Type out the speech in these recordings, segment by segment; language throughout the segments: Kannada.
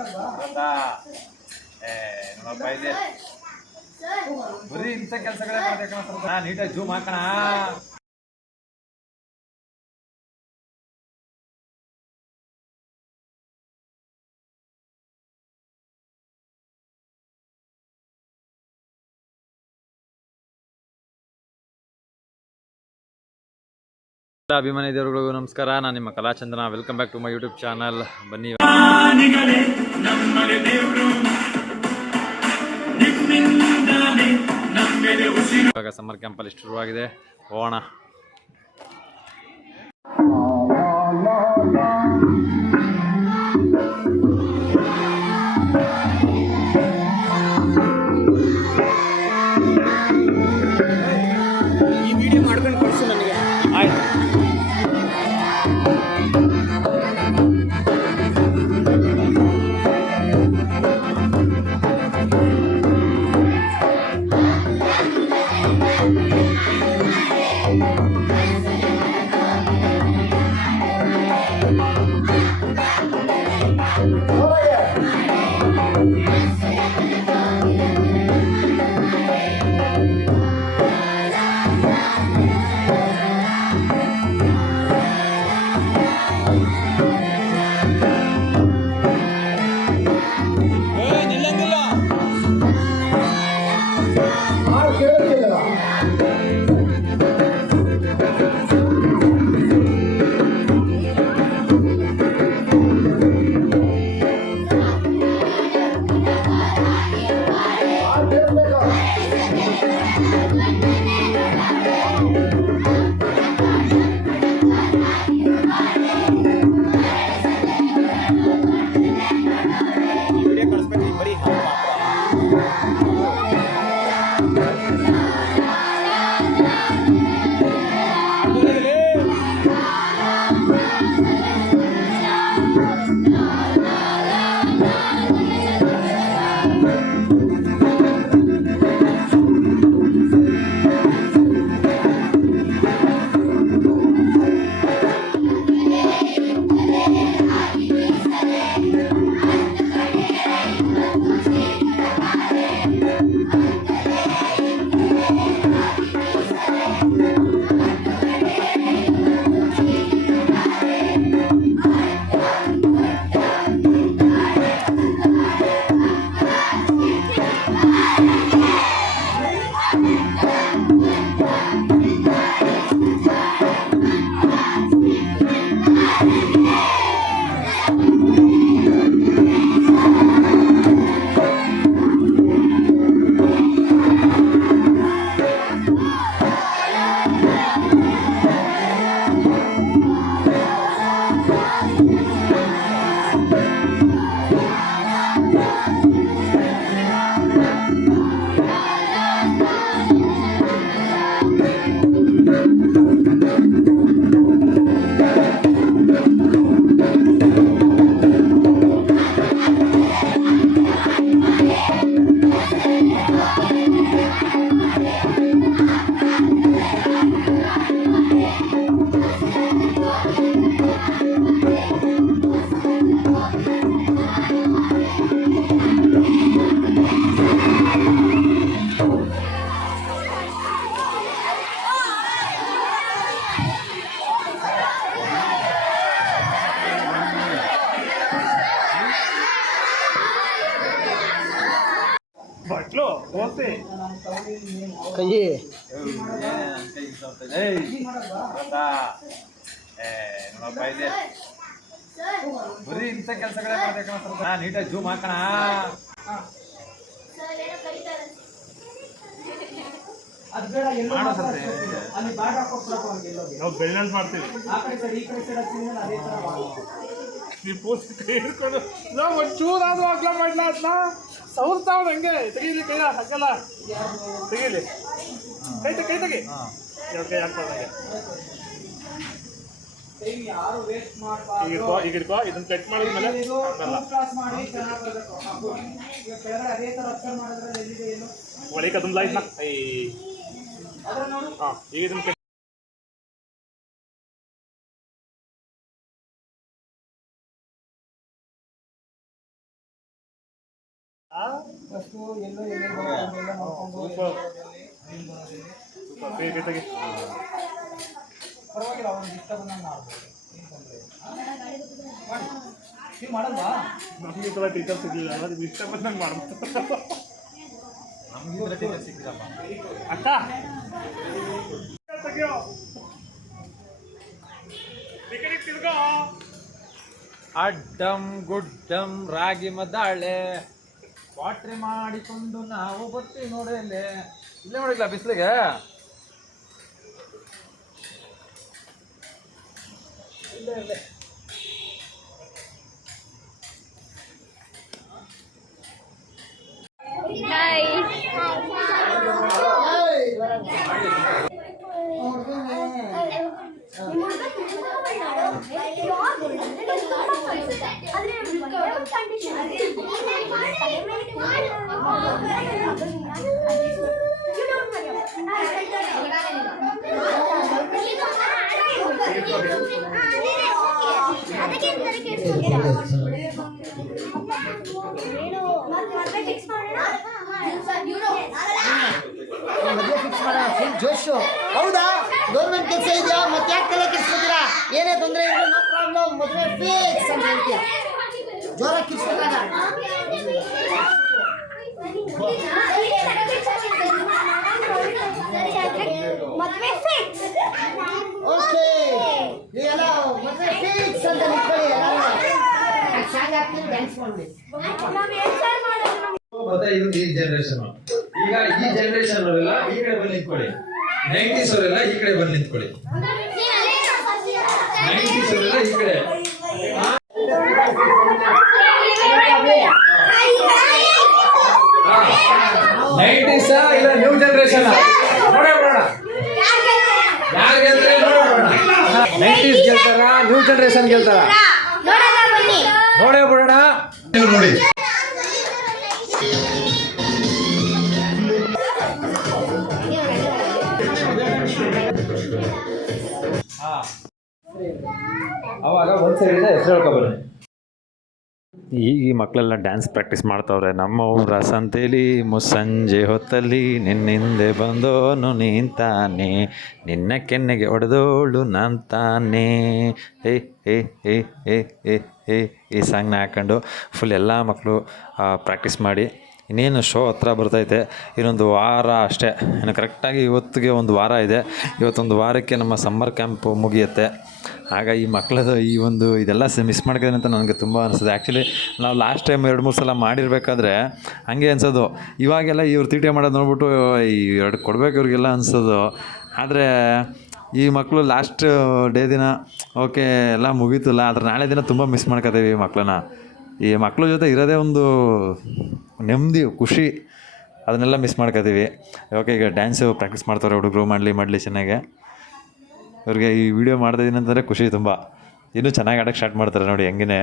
ಗೊತ್ತಾ? ನಮ್ಮಪ್ಪ ಇದೆ ಬರೀ ಇಂಥ ಕೆಲಸಗಳೇ ಮಾಡ್ಬೇಕಣ್ಣ. ನೀಟಾಗಿ ಜೂಮ್ ಹಾಕೋಣ. ಅಭಿಮಾನಿ ದೇವರುಗಳಿಗೂ ನಮಸ್ಕಾರ. ನಾನು ನಿಮ್ಮ ಕಲಾಚಂದ್ರನ. Welcome back to my YouTube channel. ಬನ್ನಿ, ಇವಾಗ ಸಮ್ಮರ್ ಕ್ಯಾಂಪಲ್ಲಿ ಶುರುವಾಗಿದೆ. ಹೋಗೋಣ. ಈ ವಿಡಿಯೋ ಮಾಡ್ಕೊಂಡು ಕಳಿಸು ನನಗೆ. ಆಯ್ತು. ಕೈ ಗೊತ್ತಾ? ನಮ್ಮಪ್ಪ ಇದೆ ಬರೀ ಇಂಥ ಕೆಲಸಗಳೇ ಮಾಡ್ಬೇಕಣ್ಣ. ನೀಟಾಗಿ ಜೂಮ್ ಹಾಕೋಣ. ನಾವು ಬೆಳ್ಳಂತ ಮಾಡ್ತೀವಿ. ನೀವು ಪೋಸ್ಟ್ ಕೈ ಹಿಡ್ಕೊಂಡು ನಾವು ಒಂಚೂರಾದ್ರೂ ಅಗ್ಲ ಮಾಡಲ ಅದನ್ನ ಸವರ್ತಾವ್ ಹಂಗೆ ತೆಗೀಲಿ. ಕೈಲ ಹಾಕಲ್ಲ, ತೆಗೀಲಿ. ಕೈ ತೆಗಿ. ಎರಡು ಕೈ ಹಾಕ್ತಾರೆ. ಈಗ ಇಡ್ಕೋ. ಇದನ್ನ ಕಟ್ ಮಾಡಿದ್ಮೇಲೆ ಒಳಗೆ ಅದನ್ನ ಲೈಟ್ ಹಾಂ ಈಗ ಇದನ್ನ ಫಸ್ಟು ಎಲ್ಲೋ ಎಲ್ಲ ನೋಡ್ಕೊಂಡು ತೆಗಿ ಪರವಾಗಿಲ್ಲ ಅವ್ನಿಗೆ ಇಷ್ಟ ಬಂದಂಗೆ ಮಾಡ್ಬೋದು ಏನು ತೊಂದರೆ ಇಲ್ಲ ಮಾಡಿ ನೀವು ಮಾಡಲ್ವಾ ನಮ್ಗೆ ಈ ಥರ ಟೀಚರ್ ಸಿಗಲಿಲ್ಲ ನಿಮ್ಗೆ ಇಷ್ಟ ಬಂದಂಗೆ ಮಾಡ್ಬೋದು ನಮ್ಗೆ ಟೀಚರ್ ಸಿಕ್ಕಿಲ್ಲಪ್ಪ. ಅಕ್ಕ ತೆಗಿಯೋ ತಿರ್ಗೋ ಅಡ್ಡಂ ಗುಡ್ಡಂ ರಾಗಿ ಮದ್ದಾಳೆ ವಾಟ್ರಿ ಮಾಡಿಕೊಂಡು ನಾವು ಬರ್ತೀವಿ ನೋಡಿ ಇಲ್ಲೇ ನೋಡಿಲ್ಲ ಬಿಸಿಲಿಗೆ. ಇಲ್ಲೇ ಮದುವೆ ಫಿಕ್ಸ್ ಮಾಡೋಣ ಫುಲ್ ಜೋಶು. ಹೌದಾ ಗೌರ್ಮೆಂಟ್ ಕೆಲಸ ಇದೆಯಾ ಮತ್ತೆ ಯಾಕೆ ತಲೆ ಕೆಡಿಸ್ಕೊತೀರಾ? ಏನೇ ತೊಂದರೆ ಇದ್ರೆ ನೋ ಪ್ರಾಬ್ಲಮ್ ಮದುವೆ ಫಿಕ್ಸ್ ಅಂತ ಹೇಳ್ತೀಯ. ಜೋರಾಗಿ ಕಿರ್ಸ್ಕೊಂಡಾಗ ಓಕೆ ನೀವೆಲ್ಲ ಮದುವೆ ಫಿಕ್ಸ್ ಅಂತ ನಿಂತ್ಕೊಳ್ಳಿ. ಸಾಂಗ್ ಹಾಕ್ತೀನಿ ಡ್ಯಾನ್ಸ್ ಮಾಡಿ. ಮತ್ತೆ ಇದು ಈ ಜನರೇಷನ್. ಈಗ ಈ ಜನರೇಷನ್ ಅವರೆಲ್ಲ ಈ ಕಡೆ ಬಂದು ನಿಂತ್ಕೊಳ್ಳಿ. 90s ಅವರೆಲ್ಲ ಈ ಕಡೆ ಬಂದು ನಿಂತ್ಕೊಳ್ಳಿ. 90s ಅವರೆಲ್ಲ ಈ ಕಡೆ. 90s ಇಲ್ಲ ನ್ಯೂ ಜನರೇಷನ್ ನೋಡೋಣ ಯಾರು ಗೆಲ್ತಾರೆ ನೋಡೋಣ. 90s ಗೆಲ್ತಾರ ನ್ಯೂ ಜನರೇಷನ್ ಗೆಲ್ತಾರ ನೋಡೇ ಬಿಡೋಣ. ನೀವು ನೋಡಿ ಅವಾಗ ಒಂದ್ಸರಿ ಹೆಸರು ಹೇಳ್ಕೊಬನ್ನಿ. ಈಗ ಈ ಮಕ್ಕಳೆಲ್ಲ ಡ್ಯಾನ್ಸ್ ಪ್ರಾಕ್ಟೀಸ್ ಮಾಡ್ತಾವ್ರೆ. ನಮ್ಮ ಊರ ಸಂತೇಲಿ ಮುಸ್ಸಂಜೆ ಹೊತ್ತಲ್ಲಿ ನಿನ್ನಿಂದೆ ಬಂದೋನು ನಿಂತಾನೆ, ನಿನ್ನ ಕೆನ್ನೆಗೆ ಹೊಡೆದೋಳು ನಂತಾನೆ. ಏ ಏ ಏ ಏ ಏ ಏ ಈ ಸಾಂಗ್ನ ಹಾಕ್ಕೊಂಡು ಫುಲ್ ಎಲ್ಲ ಮಕ್ಕಳು ಪ್ರಾಕ್ಟೀಸ್ ಮಾಡಿ ಇನ್ನೇನು ಶೋ ಹತ್ರ ಬರ್ತೈತೆ. ಇನ್ನೊಂದು ವಾರ ಅಷ್ಟೇ, ಇನ್ನು ಕರೆಕ್ಟಾಗಿ ಇವತ್ತಿಗೆ ಒಂದು ವಾರ ಇದೆ. ಇವತ್ತೊಂದು ವಾರಕ್ಕೆ ನಮ್ಮ ಸಮ್ಮರ್ ಕ್ಯಾಂಪ್ ಮುಗಿಯುತ್ತೆ. ಆಗ ಈ ಮಕ್ಕಳದು ಈ ಒಂದು ಇದೆಲ್ಲ ಮಿಸ್ ಮಾಡ್ಕೊಂಡಿದೆ ಅಂತ ನನಗೆ ತುಂಬ ಅನಿಸ್ತದೆ. ಆ್ಯಕ್ಚುಲಿ ನಾವು ಲಾಸ್ಟ್ ಟೈಮ್ 2-3 ಸಲ ಮಾಡಿರಬೇಕಾದ್ರೆ ಹಂಗೆ ಅನ್ಸೋದು. ಇವಾಗೆಲ್ಲ ಇವ್ರು ತೀಟೆ ಮಾಡೋದು ನೋಡ್ಬಿಟ್ಟು ಈ 2 ಕೊಡ್ಬೇಕು ಇವ್ರಿಗೆಲ್ಲ ಅನ್ಸೋದು. ಆದರೆ ಈ ಮಕ್ಕಳು ಲಾಸ್ಟ್ ಡೇ ದಿನ ಓಕೆ ಎಲ್ಲ ಮುಗೀತಲ್ಲ, ಆದರೆ ನಾಳೆ ದಿನ ತುಂಬ ಮಿಸ್ ಮಾಡ್ಕೋತೀವಿ ಈ ಮಕ್ಕಳನ್ನ. ಈ ಮಕ್ಕಳ ಜೊತೆ ಇರೋದೇ ಒಂದು ನೆಮ್ಮದಿ ಖುಷಿ, ಅದನ್ನೆಲ್ಲ ಮಿಸ್ ಮಾಡ್ಕೋತೀವಿ. ಓಕೆ ಈಗ ಡ್ಯಾನ್ಸು ಪ್ರಾಕ್ಟೀಸ್ ಮಾಡ್ತಾರೆ ಹುಡುಗರು, ಮಾಡಲಿ ಚೆನ್ನಾಗೆ. ಇವ್ರಿಗೆ ಈ ವಿಡಿಯೋ ಮಾಡ್ತಾಯಿದ್ದೀನಿ ಅಂತಂದರೆ ಖುಷಿ ತುಂಬ. ಇನ್ನೂ ಚೆನ್ನಾಗಿ ಆಡೋಕ್ಕೆ ಸ್ಟಾರ್ಟ್ ಮಾಡ್ತಾರೆ ನೋಡಿ ಹೆಂಗೇ.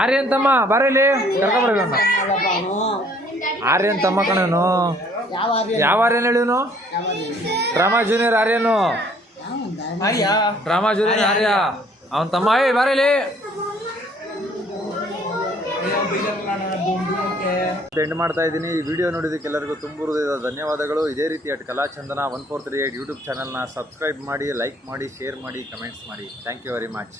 ಆರ್ಯಂತಮ್ಮ ಬರಲಿ ಕರ್ಕೊಂಬರ್ಬೇಕು. ಆರ್ಯನ್ ತಮ್ಮ ಕಣನು. ಯಾವ ಆರ್ಯ? ಯಾವ ಆರ್ಯನ್ ಹೇಳಿವನು? ಯಾವ ಆರ್ಯ? ಡ್ರಾಮಾ ಜೂನಿಯರ್ ಆರ್ಯನು. ಡ್ರಾಮಾ ಜೂನಿಯರ್ ಆರ್ಯ ಅವನ ತಮ್ಮ. ಬಾರೇಲಿ ಎಂಡ್ ಮಾಡ್ತಾ ಇದ್ದೀನಿ. ಈ ವಿಡಿಯೋ ನೋಡಿದ್ದಕ್ಕೆ ಎಲ್ಲರಿಗೂ ತುಂಬ ಹೃದಯದ ಧನ್ಯವಾದಗಳು. ಇದೇ ರೀತಿ ಕಲಾಚಂದನ 1438 ಯೂಟ್ಯೂಬ್ ಚಾನಲ್ನ ಸಬ್ಸ್ಕ್ರೈಬ್ ಮಾಡಿ, ಲೈಕ್ ಮಾಡಿ, ಶೇರ್ ಮಾಡಿ, ಕಮೆಂಟ್ಸ್ ಮಾಡಿ. Thank you very much.